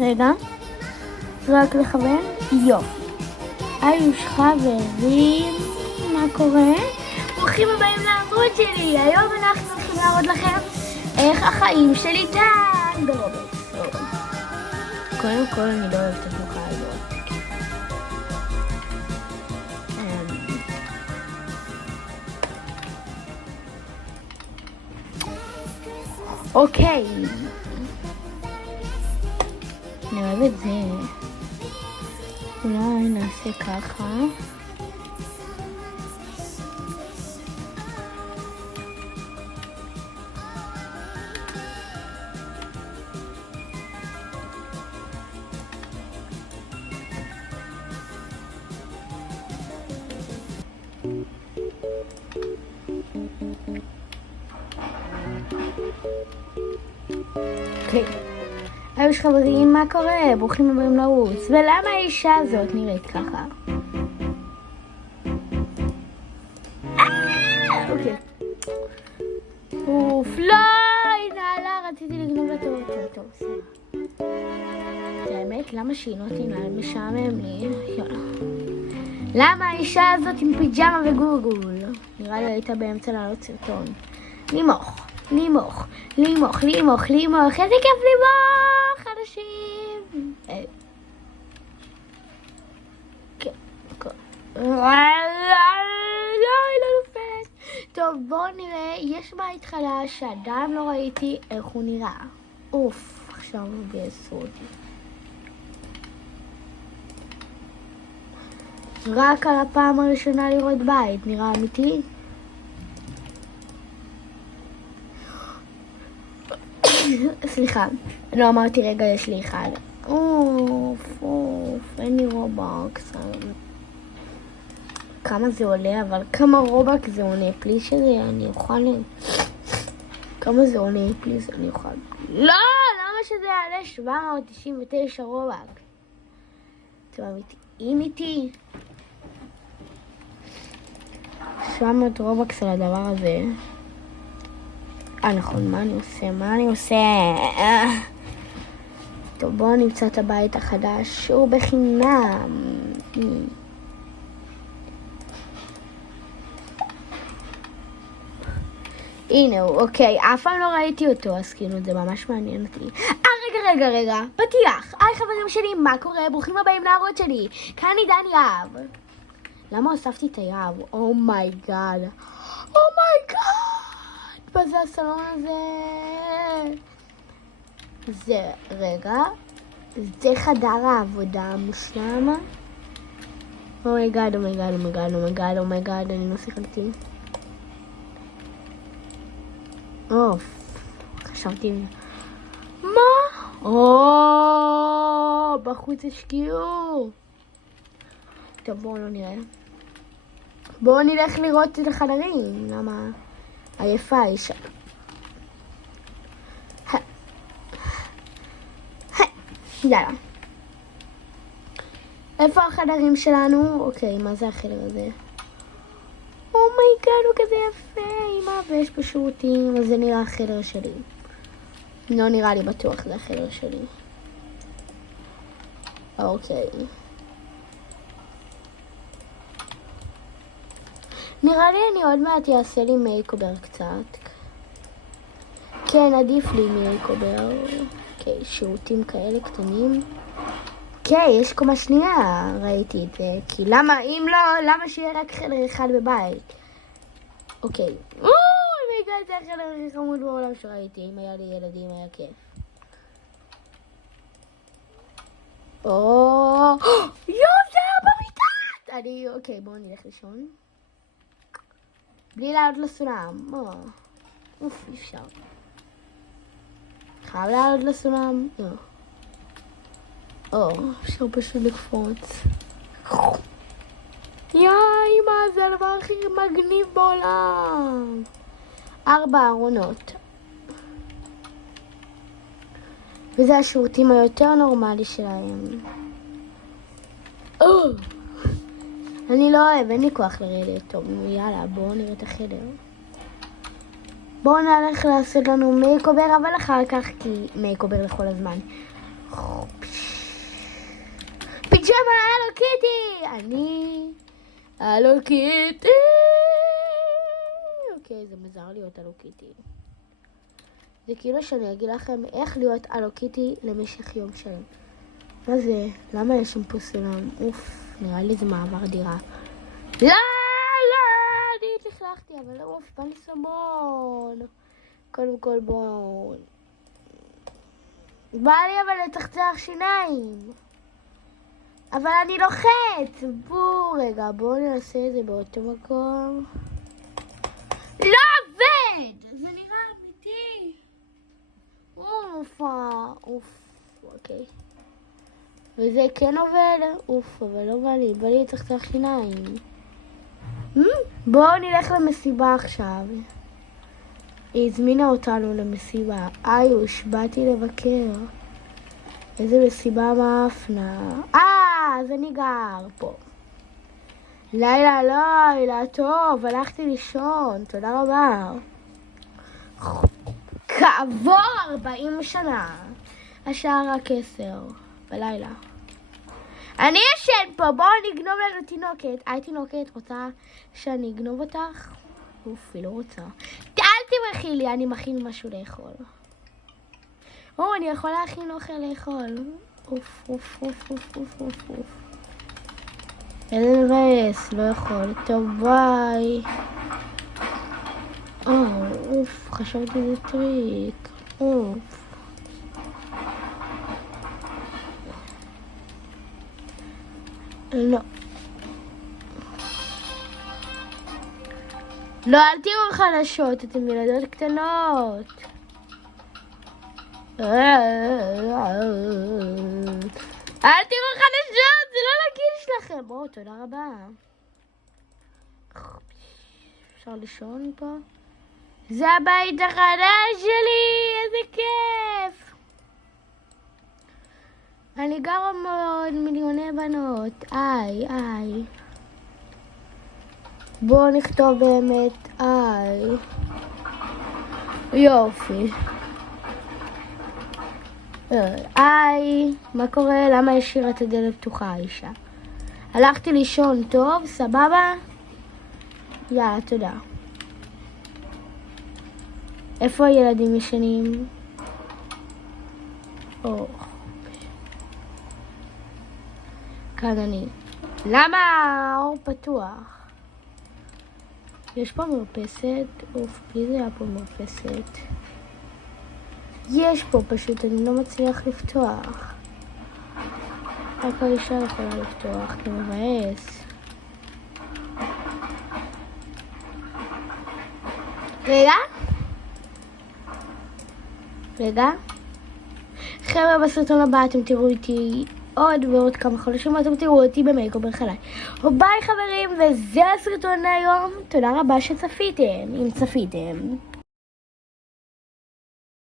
רגע. רק לכוון. יופי. היו חברים, מה קורה? ברוכים הבאים לעמוד שלי. היום אנחנו הולכים להראות לכם איך החיים של איתן ברובלוקס. קודם כל אני לא אוהבת את התנוחה הזאת. אוקיי. אני אוהב את זה. אולי נעשה ככה. אוקיי. היו חברים, מה קורה? ברוכים הבאים לרוץ. ולמה האישה הזאת נראית ככה? אוקיי. אוף, לא! היא נעלה, רציתי לגנוב לה טוב. זה האמת, למה שינו אותי נעל? משעמם לי. יאללה. למה האישה הזאת עם פיג'מה וגוגול? נראה לי הייתה באמצע לעלות סרטון. לימוך. איזה כיף לימוך, אנשים. לא נופלת. טוב, בואו נראה. יש בית חדש שעדיין לא ראיתי איך הוא נראה. אוף, עכשיו הוא גייסו אותי. רק על הפעם הראשונה לראות בית, נראה אמיתי? סליחה, לא אמרתי רגע, יש לי אחד. אוף, אין לי רובוקס. כמה זה עולה, אבל כמה רובוקס זה עונה? פליס שזה אני אוכל... כמה זה עונה? פליס אני אוכל... לא! למה שזה יעלה 799 רובוקס? אתם אמיתיים איתי? 700 רובוקס על הדבר הזה. נכון, מה אני עושה? טוב, בואו נמצא את הבית החדש, שהוא בחינם. הנה הוא, אוקיי, אף פעם לא ראיתי אותו, אז כאילו זה ממש מעניין אותי. רגע, פתיח. היי חברים שלי, מה קורה? ברוכים הבאים לערוץ שלי. כאן עידן יהב. למה הוספתי את היהב? אומייגאד. מה זה הסלון הזה? זה חדר העבודה המושלם. אומייגאד, אני לא שיחקתי. חשבתי... מה? בחוץ השקיעו. טוב, בואו לא נראה. בואו נלך לראות את החדרים. למה? עייפה האישה. יאללה. איפה החדרים שלנו? אוקיי, מה זה החדר הזה? אומייגאד, הוא כזה יפה, אמא, ויש פה שירותים, אז זה נראה החדר שלי. לא נראה לי בטוח, זה החדר שלי. אוקיי. נראה לי אני עוד מעט יעשה לי מייקובר קצת. כן, עדיף לי מייקובר. אוקיי, שירותים כאלה קטנים. אוקיי, יש קומה שנייה, ראיתי את זה. כי למה, אם לא, למה שיהיה רק חדר אחד בבית? אוקיי. מייקל, זה החדר הכי חמוד בעולם שראיתי. אם היה לי ילדים, היה כיף. זה היה במיטה! אוקיי, בואו נלך לישון. בלי לעלות לסולם. אוף, אי אפשר. חייב לעלות לסולם? אפשר פשוט לקפוץ. מה זה הדבר הכי מגניב בעולם. 4 ארונות. וזה השירותים היותר נורמלי שלהם. אני לא אוהב, אין לי כוח לרדת. טוב, יאללה, בואו נראה את החדר. בואו נלך לעשות לנו מייקובר, אבל אחר כך, כי מייקובר לכל הזמן. פיג'מה הלו קיטי! אני הלו קיטי! אוקיי, זה מזר להיות הלו קיטי. זה כאילו שאני אגיד לכם איך להיות הלו קיטי למשך יום שלם. מה זה? למה יש שם פה סולם? אוף, נראה לי זה מעבר דירה. לא, אני התלכלכתי, אבל אוף, בא לי סמון. קודם כל בואו. בא לי אבל לצחצח שיניים. אבל אני לוחץ. בואו נעשה את זה באותו מקום. לא עובד! זה נראה אמיתי. אוף, אוקיי. וזה כן עובד? אוף, אבל לא בא לי לצחצח שיניים. בואו נלך למסיבה עכשיו. היא הזמינה אותנו למסיבה. איוש, באתי לבקר. איזה מסיבה מאפנה. אז אני גר פה. לילה טוב, הלכתי לישון, תודה רבה. כעבור 40 שנה, השעה רק 10 בלילה. אני ישן פה, בואו נגנוב לנו תינוקת. תינוקת, רוצה שאני אגנוב אותך? אוף, היא לא רוצה. אל תברחי לי, אני מכין משהו לאכול. אני יכולה להכין אוכל לאכול. אוף. איזה מבאס, לא יכול. טוב, ביי. אוף, חשבתי זה טריק. אוף. לא, אל תראו חלשות, אתם ילדות קטנות. אל תראו חדשות, זה לא לגיל שלכם. תודה רבה. אפשר לישון פה? זה הבית החדש שלי, איזה כיף. אני גרה מאוד מיליוני בנות. איי. בואו נכתוב באמת יופי. מה קורה? למה השאירה את הדלת פתוחה האישה? הלכתי לישון טוב, סבבה? יאללה, תודה. איפה הילדים ישנים? כאן אני. למה האור פתוח? יש פה מרפסת? בלי זה היה פה מרפסת. יש פה פשוט, אני לא מצליח לפתוח. רק האישה יכולה לפתוח, זה מבאס. רגע. חבר'ה, בסרטון הבא אתם תראו איתי עוד ועוד כמה חודשים, אתם תראו אותי במייקובר חלאי. ביי חברים, וזה הסרטון להיום. תודה רבה שצפיתם, אם צפיתם.